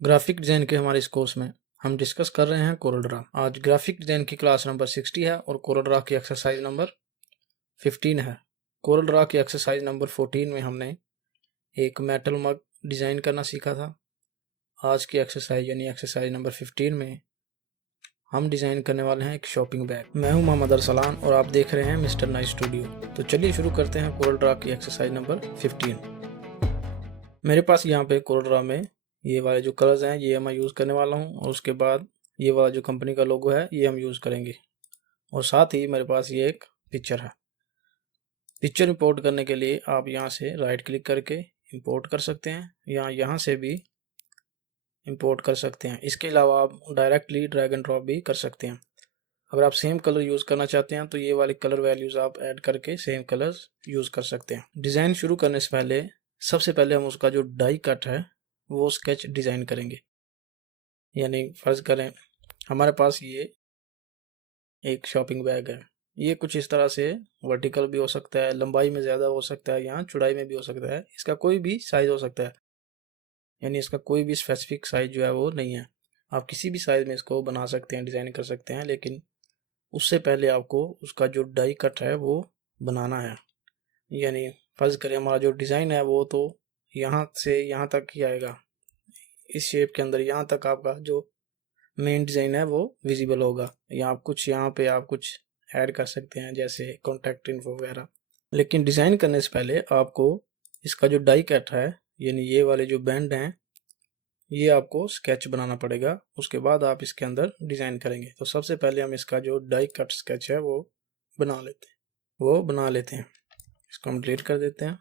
Graphic design के हमारे इस कोर्स में हम डिस्कस कर रहे हैं कोरल ड्रा। आज ग्राफिक डिज़ाइन की क्लास नंबर 60 है और कोरल ड्रा की एक्सरसाइज नंबर 15 है। कोरल ड्रा की एक्सरसाइज नंबर 14 में हमने एक मेटल मग डिज़ाइन करना सीखा था। आज की एक्सरसाइज यानी एक्सरसाइज नंबर 15 में हम डिज़ाइन करने वाले हैं एक शॉपिंग बैग। मैं हूं मोहम्मद अरसलान और आप देख रहे हैं मिस्टर नाइस स्टूडियो। तो चलिए शुरू करते हैं कोरल ड्रा की एक्सरसाइज नंबर 15। मेरे पास यहाँ पे कोरल ड्रा में ये वाले जो कलर्स हैं ये मैं यूज़ करने वाला हूँ, और उसके बाद ये वाला जो कंपनी का लोगो है ये हम यूज़ करेंगे, और साथ ही मेरे पास ये एक पिक्चर है। पिक्चर इंपोर्ट करने के लिए आप यहाँ से राइट क्लिक करके इंपोर्ट कर सकते हैं, यहाँ से भी इंपोर्ट कर सकते हैं। इसके अलावा आप डायरेक्टली ड्रैग एंड ड्रॉप भी कर सकते हैं। अगर आप सेम कलर यूज़ करना चाहते हैं तो ये वाले कलर वैल्यूज़ आप ऐड करके सेम कलर्स यूज़ कर सकते हैं। डिज़ाइन शुरू करने से पहले सबसे पहले हम उसका जो डाई कट है वो स्केच डिज़ाइन करेंगे। यानी फर्ज करें हमारे पास ये एक शॉपिंग बैग है, ये कुछ इस तरह से वर्टिकल भी हो सकता है, लंबाई में ज़्यादा हो सकता है, यहाँ चौड़ाई में भी हो सकता है, इसका कोई भी साइज़ हो सकता है। यानी इसका कोई भी स्पेसिफिक साइज़ जो है वो नहीं है। आप किसी भी साइज़ में इसको बना सकते हैं, डिज़ाइन कर सकते हैं, लेकिन उससे पहले आपको उसका जो डाई कट है वो बनाना है। यानी फर्ज करें हमारा जो डिज़ाइन है वो तो यहाँ से यहाँ तक ही आएगा, इस शेप के अंदर यहाँ तक आपका जो मेन डिज़ाइन है वो विजिबल होगा। यहाँ पे आप कुछ ऐड कर सकते हैं जैसे कॉन्टैक्ट इन्फो वगैरह। लेकिन डिज़ाइन करने से पहले आपको इसका जो डाई कट है यानी ये वाले जो बैंड हैं ये आपको स्केच बनाना पड़ेगा, उसके बाद आप इसके अंदर डिज़ाइन करेंगे। तो सबसे पहले हम इसका जो डाई कट स्केच है वो बना लेते हैं। इसको हम डिलीट कर देते हैं।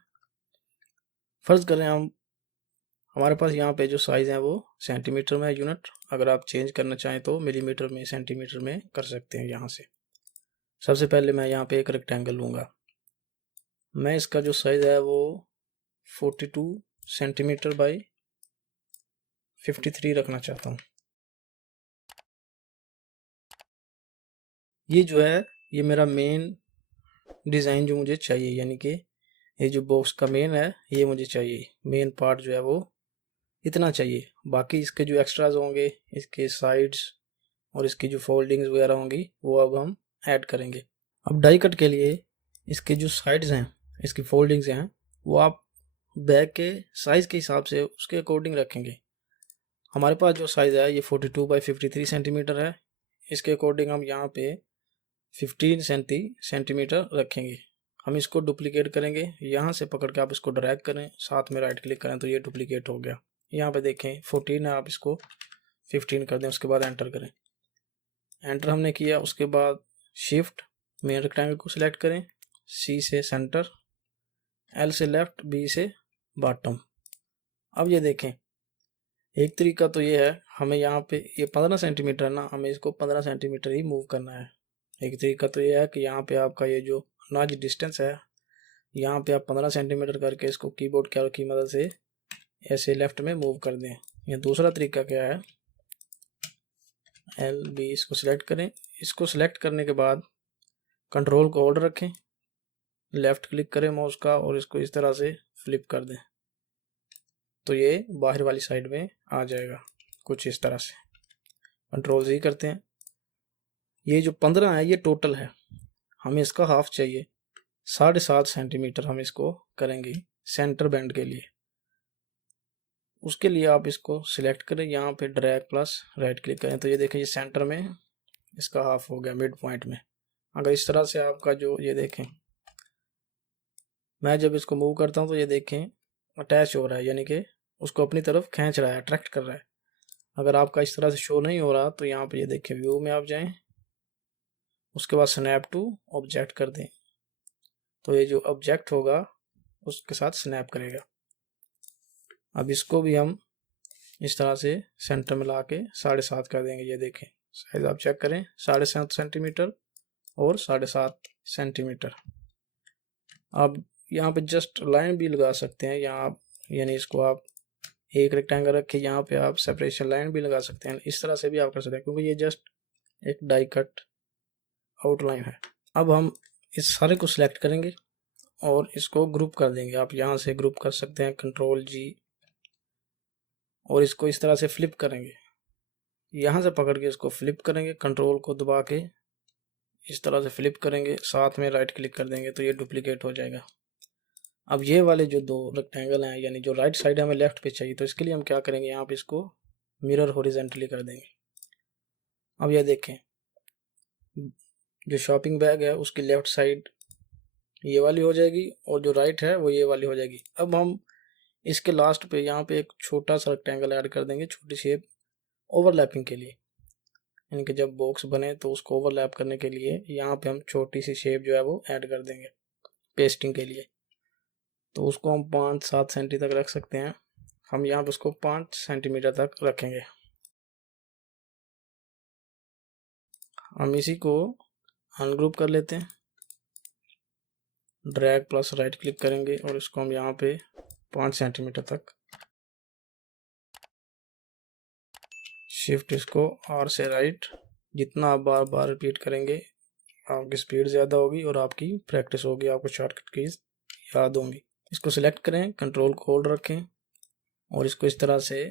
फर्ज करें हमारे पास यहाँ पे जो साइज़ है वो सेंटीमीटर में है यूनिट, अगर आप चेंज करना चाहें तो मिलीमीटर में सेंटीमीटर में कर सकते हैं। यहाँ से सबसे पहले मैं यहाँ पे एक रेक्टेंगल लूँगा। मैं इसका जो साइज़ है वो 42 सेंटीमीटर बाई 53 रखना चाहता हूँ। ये जो है ये मेरा मेन डिज़ाइन जो मुझे चाहिए, यानी कि ये जो बॉक्स का मेन है ये मुझे चाहिए, मेन पार्ट जो है वो इतना चाहिए। बाकी इसके जो एक्स्ट्राज होंगे, इसके साइड्स और इसकी जो फोल्डिंग्स वगैरह होंगी वो अब हम ऐड करेंगे। अब डाई कट के लिए इसके जो साइड्स हैं, इसकी फोल्डिंग्स हैं, वो आप बैग के साइज़ के हिसाब से उसके अकॉर्डिंग रखेंगे। हमारे पास जो साइज़ है ये 42 बाई 53 सेंटीमीटर है, इसके अकॉर्डिंग हम यहाँ पे 15 सेंटीमीटर रखेंगे। हम इसको डुप्लीकेट करेंगे, यहाँ से पकड़ के आप इसको ड्रैग करें, साथ में राइट क्लिक करें तो ये डुप्लीकेट हो गया। यहाँ पे देखें 14 है, आप इसको 15 कर दें, उसके बाद एंटर करें। एंटर हमने किया, उसके बाद शिफ्ट मेन रेक्टेंगल को सिलेक्ट करें, सी से सेंटर, एल से लेफ्ट, बी से बॉटम। अब ये देखें एक तरीका तो ये है, हमें यहाँ पे ये 15 सेंटीमीटर है ना, हमें इसको 15 सेंटीमीटर ही मूव करना है। एक तरीका तो ये है कि यहाँ पे आपका ये जो नाज डिस्टेंस है यहाँ पे आप 15 सेंटीमीटर करके इसको कीबोर्ड की मदद से ऐसे लेफ्ट में मूव कर दें। ये दूसरा तरीका क्या है, एल बी इसको सिलेक्ट करें, इसको सिलेक्ट करने के बाद कंट्रोल को होल्ड रखें, लेफ्ट क्लिक करें माउस का और इसको इस तरह से फ्लिप कर दें तो ये बाहर वाली साइड में आ जाएगा कुछ इस तरह से। कंट्रोल जी करते हैं। ये जो 15 है ये टोटल है, हमें इसका हाफ चाहिए, 7.5 सेंटीमीटर हम इसको करेंगे सेंटर बैंड के लिए। उसके लिए आप इसको सिलेक्ट करें, यहाँ पे ड्रैग प्लस राइट क्लिक करें तो ये देखें ये सेंटर में इसका हाफ हो गया मिड पॉइंट में। अगर इस तरह से आपका जो ये देखें मैं जब इसको मूव करता हूँ तो ये देखें अटैच हो रहा है, यानी कि उसको अपनी तरफ खींच रहा है, अट्रैक्ट कर रहा है। अगर आपका इस तरह से शो नहीं हो रहा तो यहाँ पे ये देखें व्यू में आप जाएं, उसके बाद स्नैप टू ऑब्जेक्ट कर दें तो ये जो ऑब्जेक्ट होगा उसके साथ स्नैप करेगा। अब इसको भी हम इस तरह से सेंटर में ला के 7.5 कर देंगे। ये देखें साइज आप चेक करें, 7.5 सेंटीमीटर और 7.5 सेंटीमीटर। अब यहाँ पे जस्ट लाइन भी लगा सकते हैं, यहाँ आप यानी इसको आप एक रेक्टेंगल रखे, यहाँ पे आप सेपरेशन लाइन भी लगा सकते हैं, इस तरह से भी आप कर सकते हैं क्योंकि ये जस्ट एक डाई कट आउटलाइन है। अब हम इस सारे को सिलेक्ट करेंगे और इसको ग्रुप कर देंगे। आप यहाँ से ग्रुप कर सकते हैं, कंट्रोल जी और इसको इस तरह से फ्लिप करेंगे, यहाँ से पकड़ के इसको फ्लिप करेंगे, कंट्रोल को दबा के इस तरह से फ्लिप करेंगे, साथ में राइट क्लिक कर देंगे तो ये डुप्लीकेट हो जाएगा। अब ये वाले जो दो रेक्टेंगल हैं, यानी जो राइट साइड हमें लेफ्ट पे चाहिए, तो इसके लिए हम क्या करेंगे, यहाँ पे इसको मिरर हॉरिजॉन्टली कर देंगे। अब ये देखें, जो शॉपिंग बैग है उसकी लेफ्ट साइड ये वाली हो जाएगी और जो राइट है वो ये वाली हो जाएगी। अब हम इसके लास्ट पे यहाँ पे एक छोटा सा रेक्टेंगल ऐड कर देंगे, छोटी शेप ओवरलैपिंग के लिए, यानी कि जब बॉक्स बने तो उसको ओवरलैप करने के लिए यहाँ पे हम छोटी सी शेप जो है वो ऐड कर देंगे पेस्टिंग के लिए। तो उसको हम 5-7 सेंटी तक रख सकते हैं। हम यहाँ पे उसको 5 सेंटीमीटर तक रखेंगे। हम इसी को अनग्रुप कर लेते हैं, ड्रैग प्लस राइट क्लिक करेंगे और इसको हम यहाँ पे 5 सेंटीमीटर तक, शिफ्ट इसको R से राइट, जितना आप बार बार रिपीट करेंगे आपकी स्पीड ज़्यादा होगी और आपकी प्रैक्टिस होगी, आपको शॉर्टकट कीज याद होंगी। इसको सिलेक्ट करें, कंट्रोल को होल्ड रखें और इसको इस तरह से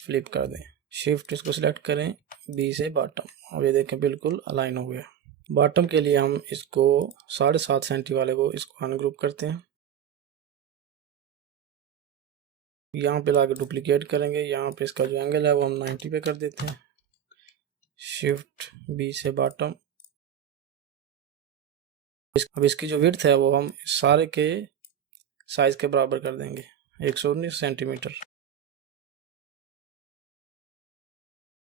फ्लिप कर दें। शिफ्ट इसको सिलेक्ट करें, B से बॉटम। अब ये देखें बिल्कुल अलाइन हो गया। बॉटम के लिए हम इसको 7.5 सेंटी वाले को इसको अनग्रुप करते हैं, यहाँ पे लाके डुप्लीकेट करेंगे। यहाँ पे इसका जो एंगल है वो हम 90 पे कर देते हैं। शिफ्ट B से बॉटम। अब इसकी जो विड्थ है वो हम सारे के साइज के बराबर कर देंगे, 119 सेंटीमीटर।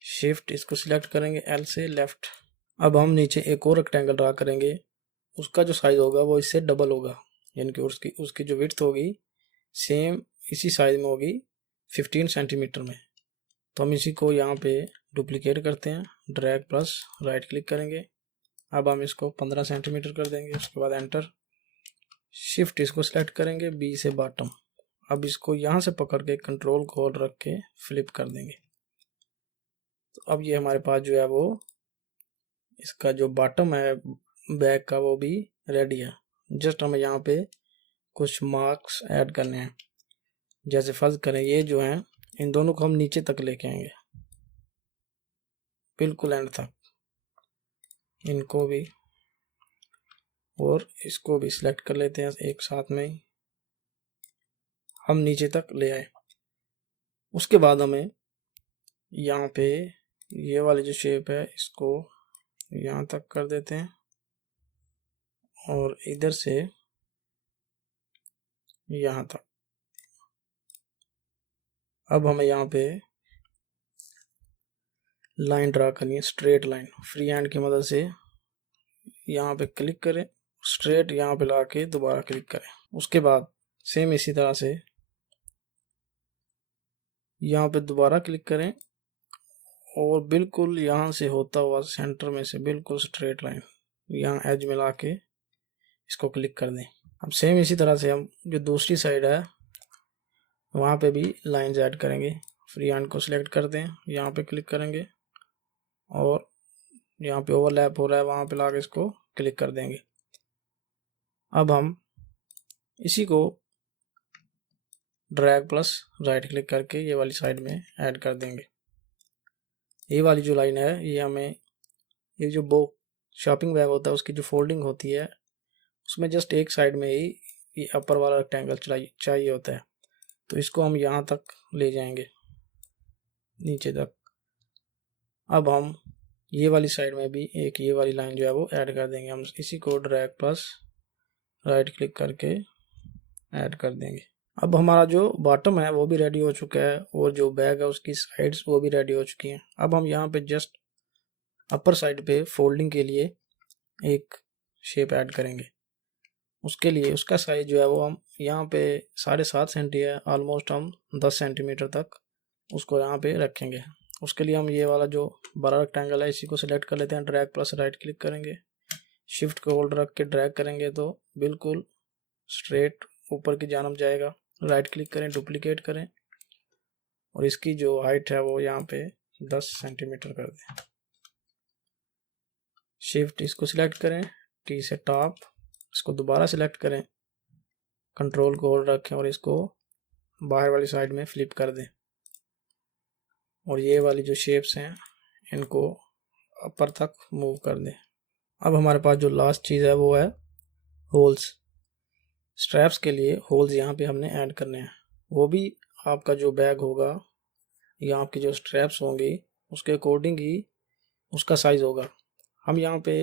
शिफ्ट इसको सिलेक्ट करेंगे L से लेफ्ट। अब हम नीचे एक और रेक्टेंगल ड्रा करेंगे, उसका जो साइज होगा वो इससे डबल होगा, यानी कि उसकी जो विड्थ होगी सेम इसी साइज में होगी 15 सेंटीमीटर में। तो हम इसी को यहाँ पे डुप्लीकेट करते हैं, ड्रैग प्लस राइट क्लिक करेंगे। अब हम इसको 15 सेंटीमीटर कर देंगे, उसके बाद एंटर। शिफ्ट इसको सिलेक्ट करेंगे B से बॉटम। अब इसको यहाँ से पकड़ के कंट्रोल को होल्ड रख के फ्लिप कर देंगे। तो अब ये हमारे पास जो है वो इसका जो बॉटम है बैग का वो भी रेडी है। जस्ट हमें यहाँ पे कुछ मार्क्स ऐड करने हैं। जैसे फर्ज करें ये जो है इन दोनों को हम नीचे तक लेके आएंगे, बिल्कुल एंड तक, इनको भी और इसको भी सिलेक्ट कर लेते हैं एक साथ में ही, हम नीचे तक ले आए। उसके बाद हमें यहाँ पे ये वाली जो शेप है इसको यहाँ तक कर देते हैं और इधर से यहाँ तक। अब हमें यहाँ पे लाइन ड्रा करनी है, स्ट्रेट लाइन। फ्री हैंड की मदद से यहाँ पे क्लिक करें, स्ट्रेट यहाँ पे ला के दोबारा क्लिक करें। उसके बाद सेम इसी तरह से यहाँ पे दोबारा क्लिक करें और बिल्कुल यहाँ से होता हुआ सेंटर में से बिल्कुल स्ट्रेट लाइन यहाँ एज में ला के इसको क्लिक कर दें। अब सेम इसी तरह से हम जो दूसरी साइड है वहाँ पे भी लाइंस ऐड करेंगे। फ्री हैंड को सिलेक्ट कर दें, यहाँ पे क्लिक करेंगे और यहाँ पे ओवरलैप हो रहा है वहाँ पे ला के इसको क्लिक कर देंगे। अब हम इसी को ड्रैग प्लस राइट क्लिक करके ये वाली साइड में ऐड कर देंगे। ये वाली जो लाइन है ये हमें, ये जो शॉपिंग बैग होता है उसकी जो फोल्डिंग होती है उसमें जस्ट एक साइड में ही ये अपर वाला रेक्टेंगल चाहिए होता है, तो इसको हम यहाँ तक ले जाएंगे नीचे तक। अब हम ये वाली साइड में भी एक ये वाली लाइन जो है वो ऐड कर देंगे। हम इसी को ड्रैग प्लस राइट क्लिक करके ऐड कर देंगे। अब हमारा जो बॉटम है वो भी रेडी हो चुका है और जो बैग है उसकी साइड्स वो भी रेडी हो चुकी हैं। अब हम यहाँ पे जस्ट अपर साइड पे फोल्डिंग के लिए एक शेप ऐड करेंगे। उसके लिए उसका साइज जो है वो हम यहाँ पे 7.5 सेंटी है, ऑलमोस्ट हम 10 सेंटीमीटर तक उसको यहाँ पे रखेंगे। उसके लिए हम ये वाला जो बड़ा रेक्टेंगल है इसी को सिलेक्ट कर लेते हैं, ड्रैग प्लस राइट क्लिक करेंगे, शिफ्ट को होल्ड रख के ड्रैग करेंगे तो बिल्कुल स्ट्रेट ऊपर की जानब जाएगा। राइट क्लिक करें, डुप्लीकेट करें और इसकी जो हाइट है वो यहाँ पे 10 सेंटीमीटर कर दें। शिफ्ट इसको सिलेक्ट करें, T से टॉप, इसको दोबारा सिलेक्ट करें, कंट्रोल को होल्ड रखें और इसको बाहर वाली साइड में फ्लिप कर दें। और ये वाली जो शेप्स हैं इनको अपर तक मूव कर दें। अब हमारे पास जो लास्ट चीज़ है वो है होल्स। स्ट्रैप्स के लिए होल्स यहाँ पे हमने ऐड करने हैं। वो भी आपका जो बैग होगा या आपकी जो स्ट्रैप्स होंगी उसके अकॉर्डिंग ही उसका साइज़ होगा। हम यहाँ पे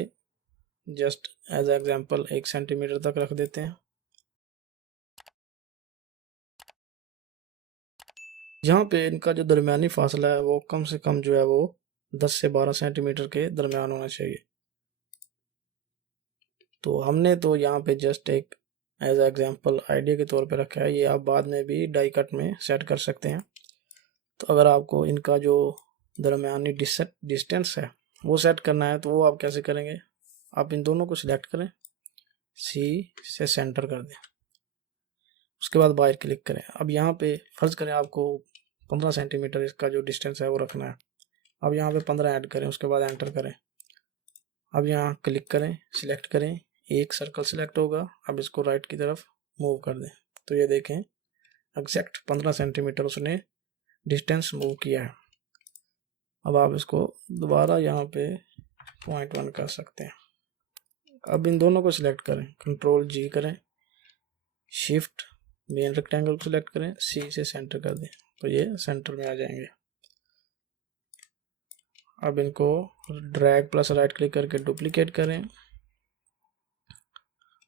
जस्ट एज एग्जांपल 1 सेंटीमीटर तक रख देते हैं। यहाँ पे इनका जो दरमियानी फासला है वो कम से कम जो है वो 10 से 12 सेंटीमीटर के दरमियान होना चाहिए। तो हमने तो यहाँ पे जस्ट एक एज एग्जांपल आइडिया के तौर पे रखा है, ये आप बाद में भी डाई कट में सेट कर सकते हैं। तो अगर आपको इनका जो दरमियानी डिस्टेंस है वो सेट करना है तो वो आप कैसे करेंगे, आप इन दोनों को सिलेक्ट करें, सी से सेंटर कर दें, उसके बाद बाहर क्लिक करें। अब यहाँ पे फर्ज करें आपको 15 सेंटीमीटर इसका जो डिस्टेंस है वो रखना है। अब यहाँ पे 15 ऐड करें, उसके बाद एंटर करें। अब यहाँ क्लिक करें, सिलेक्ट करें, एक सर्कल सिलेक्ट होगा। अब इसको राइट की तरफ मूव कर दें तो ये देखें एग्जैक्ट 15 सेंटीमीटर उसने डिस्टेंस मूव किया है। अब आप इसको दोबारा यहाँ पे 0.1 कर सकते हैं। अब इन दोनों को सिलेक्ट करें, कंट्रोल जी करें, शिफ्ट मेन रेक्टेंगल को सिलेक्ट करें, सी से सेंटर कर दें तो ये सेंटर में आ जाएंगे। अब इनको ड्रैग प्लस राइट क्लिक करके डुप्लीकेट करें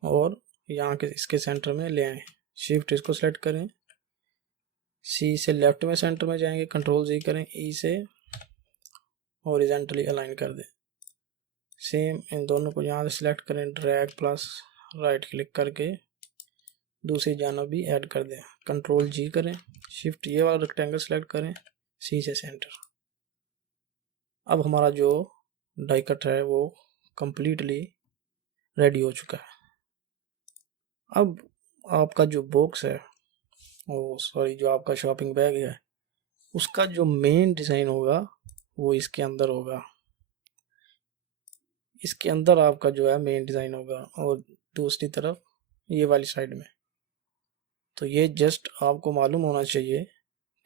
और यहाँ के इसके सेंटर में ले आए। शिफ्ट इसको सेलेक्ट करें, सी से लेफ्ट में सेंटर में जाएंगे, कंट्रोल जी करें, ई से हॉरिजॉन्टली अलाइन कर दें। सेम इन दोनों को यहाँ से सिलेक्ट करें, ड्रैग प्लस राइट क्लिक करके दूसरी जानब भी ऐड कर दें, कंट्रोल जी करें, शिफ्ट ये वाला रेक्टेंगल सेलेक्ट करें, सी से सेंटर। अब हमारा जो डाई कट है वो कंप्लीटली रेडी हो चुका है। अब आपका जो बॉक्स है जो आपका शॉपिंग बैग है उसका जो मेन डिज़ाइन होगा वो इसके अंदर होगा। इसके अंदर आपका जो है मेन डिज़ाइन होगा और दूसरी तरफ ये वाली साइड में। तो ये जस्ट आपको मालूम होना चाहिए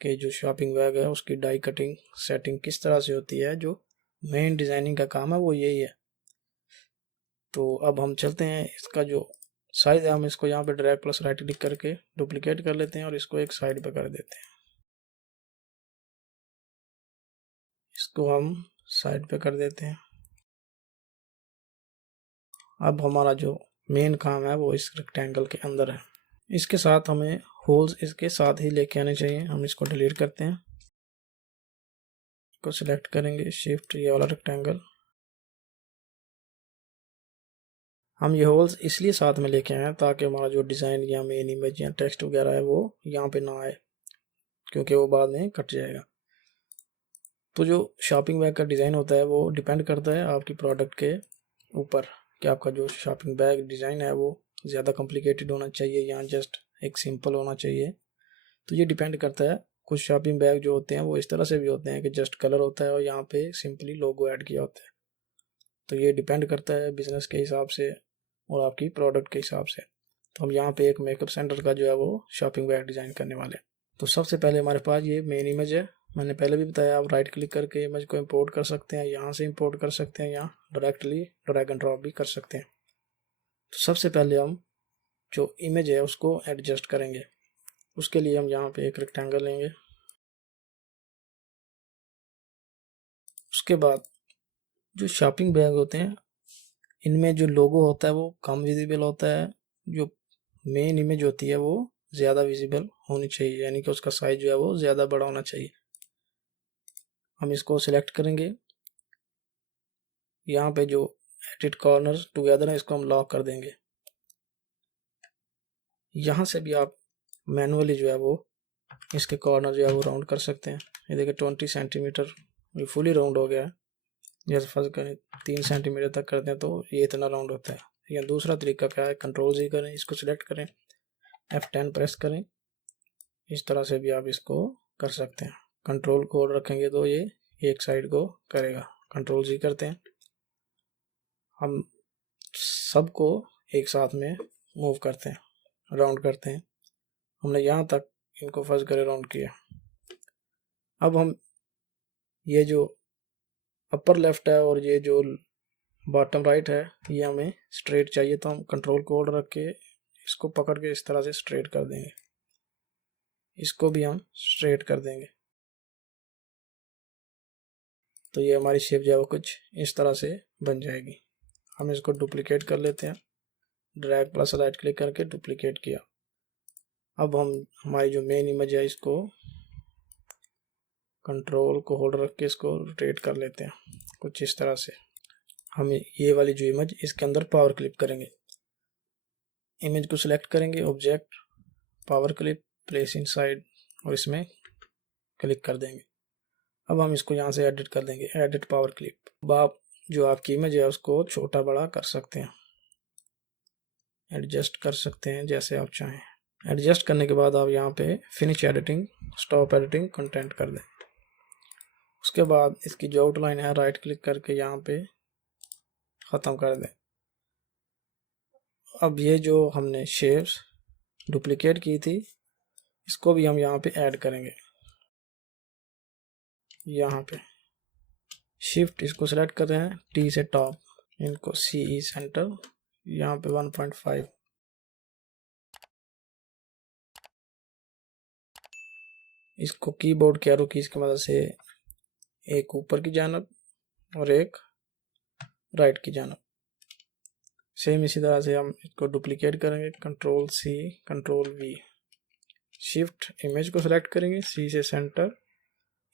कि जो शॉपिंग बैग है उसकी डाई कटिंग सेटिंग किस तरह से होती है। जो मेन डिज़ाइनिंग का काम है वो यही है। तो अब हम चलते हैं, इसका जो साइज है हम इसको यहाँ पे ड्रैग प्लस राइट क्लिक करके डुप्लीकेट कर लेते हैं और इसको एक साइड पे कर देते हैं। इसको हम साइड पे कर देते हैं। अब हमारा जो मेन काम है वो इस रेक्टेंगल के अंदर है। इसके साथ हमें होल्स इसके साथ ही लेके आने चाहिए। हम इसको डिलीट करते हैं, इसको सिलेक्ट करेंगे, शिफ्ट ये वाला रेक्टेंगल। हम ये होल्स इसलिए साथ में लेके आए हैं ताकि हमारा जो डिज़ाइन या मेन इमेज या टेक्स्ट वगैरह है वो यहाँ पे ना आए, क्योंकि वो बाद में कट जाएगा। तो जो शॉपिंग बैग का डिज़ाइन होता है वो डिपेंड करता है आपकी प्रोडक्ट के ऊपर कि आपका जो शॉपिंग बैग डिज़ाइन है वो ज़्यादा कॉम्प्लिकेटेड होना चाहिए या जस्ट एक सिंपल होना चाहिए। तो ये डिपेंड करता है। कुछ शॉपिंग बैग जो होते हैं वो इस तरह से भी होते हैं कि जस्ट कलर होता है और यहाँ पे सिंपली लोगो ऐड किया होता है। तो ये डिपेंड करता है बिज़नेस के हिसाब से और आपकी प्रोडक्ट के हिसाब से। तो हम यहाँ पे एक मेकअप सेंटर का जो है वो शॉपिंग बैग डिज़ाइन करने वाले हैं। तो सबसे पहले हमारे पास ये मेन इमेज है। मैंने पहले भी बताया आप राइट क्लिक करके इमेज को इंपोर्ट कर सकते हैं, यहाँ से इंपोर्ट कर सकते हैं या डायरेक्टली ड्रैग एंड ड्रॉप भी कर सकते हैं। तो सबसे पहले हम जो इमेज है उसको एडजस्ट करेंगे। उसके लिए हम यहाँ पे एक रेक्टेंगल लेंगे। उसके बाद जो शॉपिंग बैग होते हैं इनमें जो लोगो होता है वो कम विजिबल होता है, जो मेन इमेज होती है वो ज़्यादा विजिबल होनी चाहिए, यानी कि उसका साइज जो है वो ज़्यादा बड़ा होना चाहिए। हम इसको सिलेक्ट करेंगे, यहाँ पे जो एडिट कॉर्नर टुगेदर है इसको हम लॉक कर देंगे। यहाँ से भी आप मैनुअली जो है वो इसके कॉर्नर जो है वो राउंड कर सकते हैं। ये देखिए 20 सेंटीमीटर ये फुली राउंड हो गया है। जैसे फर्ज करें 3 सेंटीमीटर तक करते हैं तो ये इतना राउंड होता है। या दूसरा तरीका क्या है, कंट्रोल जी करें, इसको सिलेक्ट करें, F10 प्रेस करें, इस तरह से भी आप इसको कर सकते हैं। कंट्रोल को रखेंगे तो ये एक साइड को करेगा। कंट्रोल जी करते हैं, हम सबको एक साथ में मूव करते हैं, राउंड करते हैं। हमने यहाँ तक इनको फर्ज करे राउंड किया। अब हम ये जो अपर लेफ्ट है और ये जो बॉटम राइट है ये हमें स्ट्रेट चाहिए, तो हम कंट्रोल को होल्ड रख के इसको पकड़ के इस तरह से स्ट्रेट कर देंगे। इसको भी हम स्ट्रेट कर देंगे। तो ये हमारी शेप जो है वो कुछ इस तरह से बन जाएगी। हम इसको डुप्लीकेट कर लेते हैं, ड्रैग प्लस राइट क्लिक करके डुप्लीकेट किया। अब हम हमारी जो मेन इमेज है इसको कंट्रोल को होल्ड रख के इसको रोटेट कर लेते हैं कुछ इस तरह से। हम ये वाली जो इमेज इसके अंदर पावर क्लिप करेंगे। इमेज को सिलेक्ट करेंगे, object, power clip, place inside, और इसमें क्लिक कर देंगे। अब हम इसको यहाँ से एडिट कर देंगे, एडिट पावर क्लिप। अब आप जो आपकी इमेज है उसको छोटा बड़ा कर सकते हैं, एडजस्ट कर सकते हैं जैसे आप चाहें। एडजस्ट करने के बाद आप यहाँ पे finish editing, stop editing, content कर दें। उसके बाद इसकी जो आउटलाइन है राइट क्लिक करके यहाँ पे ख़त्म कर दें। अब ये जो हमने शेप्स डुप्लीकेट की थी इसको भी हम यहाँ पे ऐड करेंगे। यहाँ पे शिफ्ट इसको सेलेक्ट कर रहे हैं, टी से टॉप, इनको CE सेंटर, यहाँ पे 1.5, इसको कीबोर्ड के एरो कीज की मदद से एक ऊपर की जानब और एक राइट की जानब। सेम इसी तरह से हम इसको डुप्लीकेट करेंगे, control C, control V, shift image को सिलेक्ट करेंगे, C से सेंटर,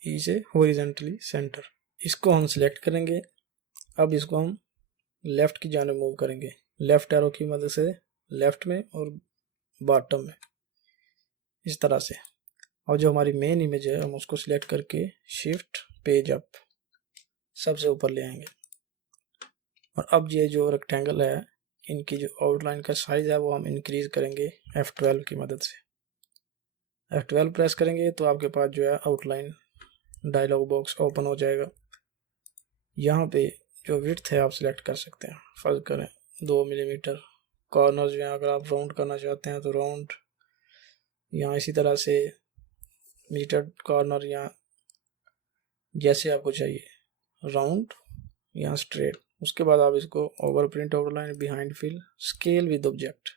E से हॉरिजॉन्टली सेंटर। इसको हम सिलेक्ट करेंगे। अब इसको हम लेफ़्ट की जानब मूव करेंगे, लेफ़्ट एरो की मदद से लेफ़्ट में और बॉटम में इस तरह से। और जो हमारी मेन इमेज है हम उसको सिलेक्ट करके शिफ्ट पेज अप सबसे ऊपर ले आएंगे। और अब ये जो रेक्टेंगल है इनकी जो आउटलाइन का साइज़ है वो हम इंक्रीज़ करेंगे F12 की मदद से। F12 प्रेस करेंगे तो आपके पास जो है आउटलाइन डायलॉग बॉक्स ओपन हो जाएगा। यहाँ पे जो विड्थ है आप सिलेक्ट कर सकते हैं, फर्ज करें 2 मिलीमीटर। कॉर्नर्स जो है अगर आप राउंड करना चाहते हैं तो राउंड, यहाँ इसी तरह से मीटर कॉर्नर, यहाँ जैसे आपको चाहिए, राउंड, यहाँ स्ट्रेट। उसके बाद आप इसको over print outline, behind fill, scale with object,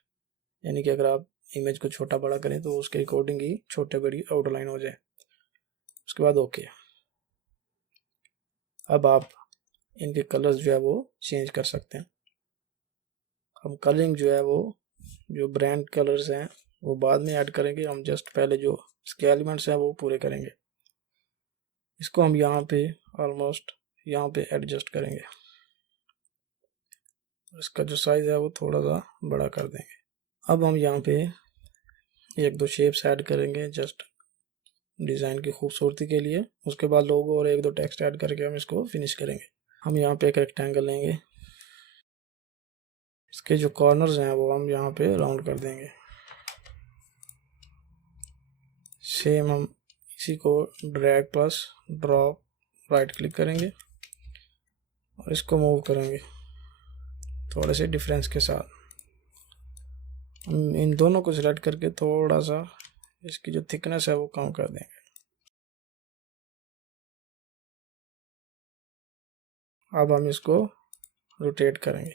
यानी कि अगर आप इमेज को छोटा बड़ा करें तो उसके अकॉर्डिंग ही छोटे बड़ी आउटलाइन हो जाए। उसके बाद ओके। अब आप इनके कलर्स जो है वो चेंज कर सकते हैं। हम कलरिंग जो है वो जो ब्रांड कलर्स हैं वो बाद में ऐड करेंगे, हम जस्ट पहले जो इसके एलिमेंट्स हैं वो पूरे करेंगे। इसको हम यहाँ पे ऑलमोस्ट यहाँ पे एडजस्ट करेंगे, इसका जो साइज़ है वो थोड़ा सा बड़ा कर देंगे। अब हम यहाँ पे एक दो शेप्स ऐड करेंगे जस्ट डिज़ाइन की खूबसूरती के लिए। उसके बाद लोगो और एक दो टेक्स्ट ऐड करके हम इसको फिनिश करेंगे। हम यहाँ पे एक रेक्टेंगल लेंगे, इसके जो कॉर्नर्स हैं वो हम यहाँ पे राउंड कर देंगे। सेम हम इसी को drag plus drop right click करेंगे और इसको मूव करेंगे थोड़े से डिफरेंस के साथ। हम इन दोनों को सिलेक्ट करके थोड़ा सा इसकी जो थिकनेस है वो कम कर देंगे। अब हम इसको रोटेट करेंगे,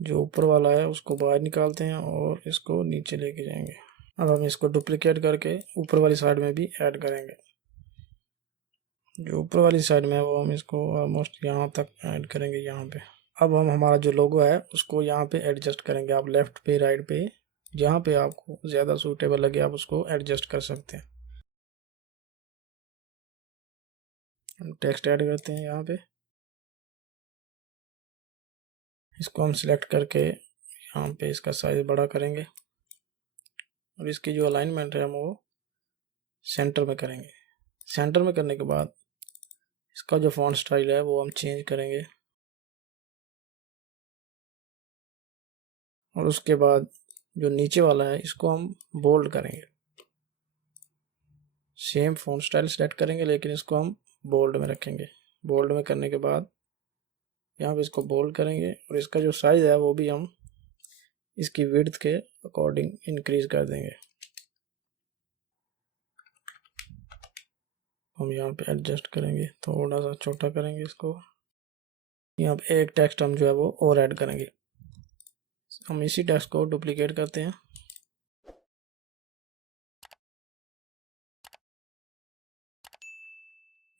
जो ऊपर वाला है उसको बाहर निकालते हैं और इसको नीचे लेके जाएंगे। अब हम इसको डुप्लीकेट करके ऊपर वाली साइड में भी ऐड करेंगे। जो ऊपर वाली साइड में है वो हम इसको ऑलमोस्ट यहाँ तक ऐड करेंगे, यहाँ पे। अब हम हमारा जो लोगो है उसको यहाँ पे एडजस्ट करेंगे। आप लेफ़्ट पे राइट पे जहाँ पे आपको ज़्यादा सूटेबल लगे आप उसको एडजस्ट कर सकते हैं। हम टेक्स्ट ऐड करते हैं यहाँ पे, इसको हम सिलेक्ट करके यहाँ पे इसका साइज़ बड़ा करेंगे और इसकी जो अलाइनमेंट है हम वो सेंटर में करेंगे। सेंटर में करने के बाद इसका जो फॉन्ट स्टाइल है वो हम चेंज करेंगे और उसके बाद जो नीचे वाला है इसको हम बोल्ड करेंगे। सेम फॉन्ट स्टाइल सेलेक्ट करेंगे लेकिन इसको हम बोल्ड में रखेंगे। बोल्ड में करने के बाद यहाँ पे इसको बोल्ड करेंगे और इसका जो साइज़ है वो भी हम इसकी विड्थ के अकॉर्डिंग इंक्रीज कर देंगे। हम यहाँ पे एडजस्ट करेंगे, थोड़ा सा छोटा करेंगे इसको। यहाँ पे एक टेक्स्ट हम जो है वो और ऐड करेंगे। हम इसी टेक्स्ट को डुप्लीकेट करते हैं।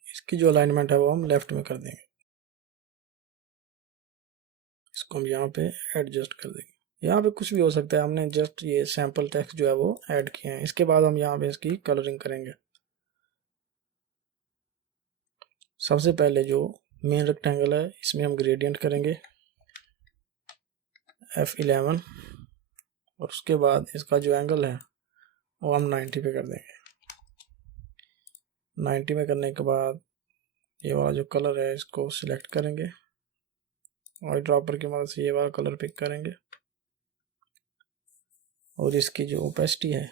इसकी जो अलाइनमेंट है वो हम लेफ्ट में कर देंगे। इसको हम यहाँ पे एडजस्ट कर देंगे। यहाँ पे कुछ भी हो सकता है, हमने जस्ट ये सैंपल टेक्स्ट जो है वो ऐड किए हैं। इसके बाद हम यहाँ पे इसकी कलरिंग करेंगे। सबसे पहले जो मेन रेक्टेंगल है इसमें हम ग्रेडियंट करेंगे F11, और उसके बाद इसका जो एंगल है वो हम 90 पे कर देंगे। 90 में करने के बाद ये वाला जो कलर है इसको सिलेक्ट करेंगे, आई ड्रॉपर की मदद से ये वाला कलर पिक करेंगे, और इसकी जो ओपेसिटी है,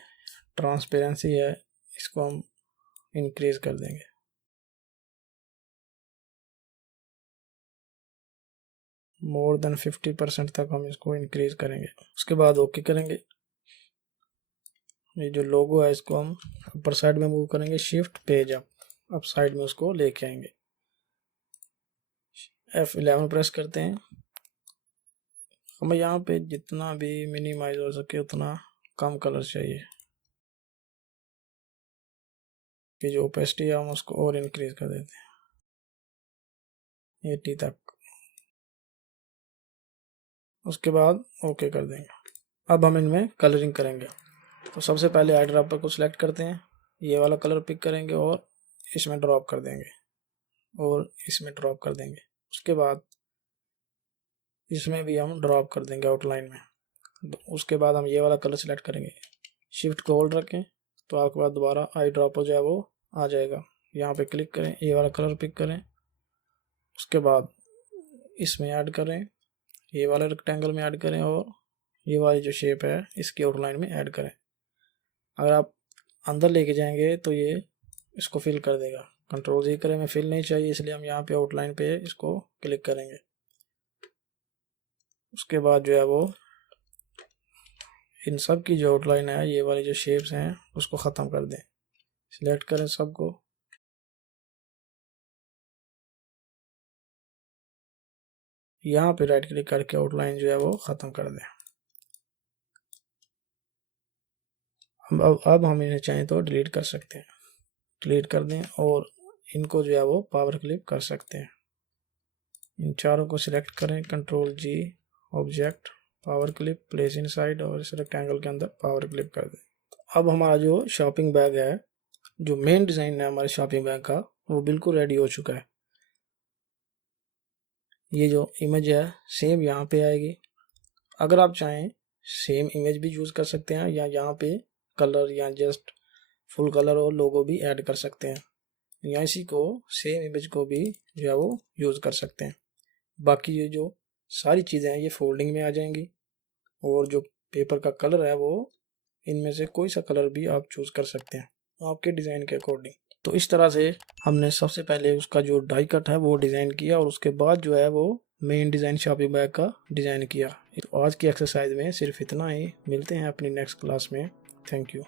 ट्रांसपेरेंसी है, इसको हम इंक्रीज कर देंगे। मोर देन 50% तक हम इसको इंक्रीज करेंगे। उसके बाद ओके करेंगे। ये जो लोगो है इसको हम ऊपर साइड में मूव करेंगे, शिफ्ट पेज अप साइड में उसको लेके आएंगे। F11 प्रेस करते हैं। हमें यहाँ पे जितना भी मिनिमाइज हो सके उतना कम कलर चाहिए। कि जो ओपेसिटी है हम उसको और इंक्रीज कर देते हैं 80 तक। उसके बाद ओके कर देंगे। अब हम इनमें कलरिंग करेंगे। तो सबसे पहले आई ड्रॉपर को सिलेक्ट करते हैं, ये वाला कलर पिक करेंगे और इसमें ड्रॉप कर देंगे और इसमें ड्रॉप कर देंगे। उसके बाद इसमें भी हम ड्रॉप कर देंगे आउटलाइन में। उसके बाद हम ये वाला कलर सिलेक्ट करेंगे, शिफ्ट को होल्ड रखें तो आपके पास दोबारा आई ड्रॉपर जो है वो आ जाएगा। यहाँ पे क्लिक करें, ये वाला कलर पिक करें, उसके बाद इसमें ऐड करें, ये वाले रेक्टेंगल में ऐड करें और ये वाली जो शेप है इसकी आउटलाइन में ऐड करें। अगर आप अंदर लेके जाएंगे तो ये इसको फिल कर देगा। कंट्रोल जी करें, हमें फिल नहीं चाहिए इसलिए हम यहाँ पे आउटलाइन पे इसको क्लिक करेंगे। उसके बाद जो है वो इन सब की जो आउटलाइन है, ये वाली जो शेप्स हैं उसको ख़त्म कर दें। सिलेक्ट करें सबको, यहाँ पे राइट क्लिक करके आउटलाइन जो है वो ख़त्म कर दें। अब हम इन्हें चाहें तो डिलीट कर सकते हैं, डिलीट कर दें और इनको जो है वो पावर क्लिप कर सकते हैं। इन चारों को सिलेक्ट करें, control G, object, power clip, place inside और इस रेक्टेंगल के अंदर पावर क्लिप कर दें। अब हमारा जो शॉपिंग बैग है, जो मेन डिज़ाइन है हमारे शॉपिंग बैग का, वो बिल्कुल रेडी हो चुका है। ये जो इमेज है सेम यहाँ पे आएगी। अगर आप चाहें सेम इमेज भी यूज़ कर सकते हैं या यहाँ पे कलर या जस्ट फुल कलर और लोगो भी ऐड कर सकते हैं, या इसी को सेम इमेज को भी जो है वो यूज़ कर सकते हैं। बाकी ये जो सारी चीज़ें हैं ये फोल्डिंग में आ जाएंगी, और जो पेपर का कलर है वो इनमें से कोई सा कलर भी आप चूज़ कर सकते हैं आपके डिज़ाइन के अकॉर्डिंग। तो इस तरह से हमने सबसे पहले उसका जो डाई कट है वो डिज़ाइन किया और उसके बाद जो है वो मेन डिज़ाइन शॉपिंग बैग का डिज़ाइन किया। तो आज की एक्सरसाइज में सिर्फ इतना ही। मिलते हैं अपनी नेक्स्ट क्लास में। Thank you.